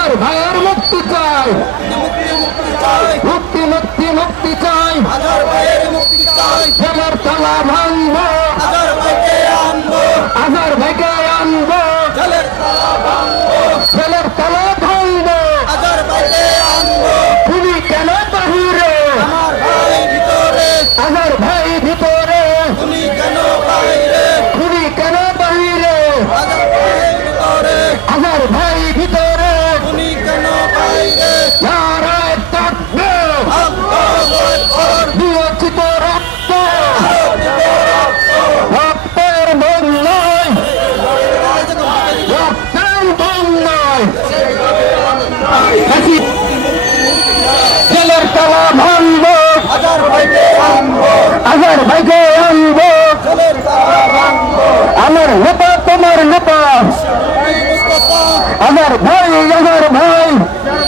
আজহার ভাইয়ের মুক্তি চাই, মুক্তি মুক্তি মুক্তি চাই, আজহার ভাইয়ের মুক্তি চাই, জেলের তালা ভাঙবো, আজহার ভাইকে আনবো, আজহার ভাইকে আনবো, জেলের তালা ভাঙবো, জেলের তালা ভাঙবো, আজহার ভাইকে আনবো। খুনি কেন বাহিরে, আমার ভাই ভিতরে, আজহার ভাই ভিতরে, তুমি কেন বাইরে? খুনি কেন বাহিরে, আজহার ভাই ভিতরে, আজহার ভাই ভিতরে, তুমি কেন বাইরে? নারায় তাকবীর, আল্লাহু আকবার, বিরোচিত রক্ত, রক্ত, রক্তের বন্যায়, রক্তের বন্যায়, জেলের তালা ভাঙবো, আজহার ভাইকে আনবো, আজহার ভাইকে আনবো, জেলের তালা ভাঙবো। আমার নেতা তোমার নেতা, ভাই মুস্তাফা, আমার ভাই, আমার ভাই,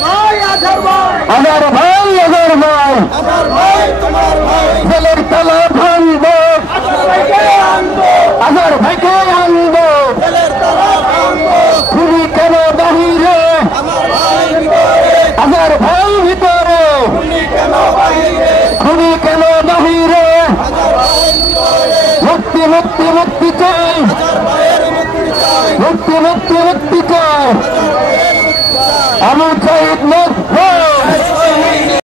ভাই আজহার ভাই, আমার ভাই, আমার ভাই, আমার ভাই তোমার ভাই, জেলের তালা ভাঙবো, আজহার ভাইকে আনবো, আজহার ভাইকে আনবো, জেলের তালা ভাঙবো। খুনি কেন বাহিরে, আমার ভাই ভিতরে, আজহার ভাই ভিতরে, তুমি কেন বাইরে? খুনি কেন বাহিরে, আজহার ভাই ভিতরে, মুক্তি মুক্তি মুক্তি চাই, আজহার ভাইয়ের মুক্তি চাই, মুক্তি মুক্তি মুক্তি চাই, আজহার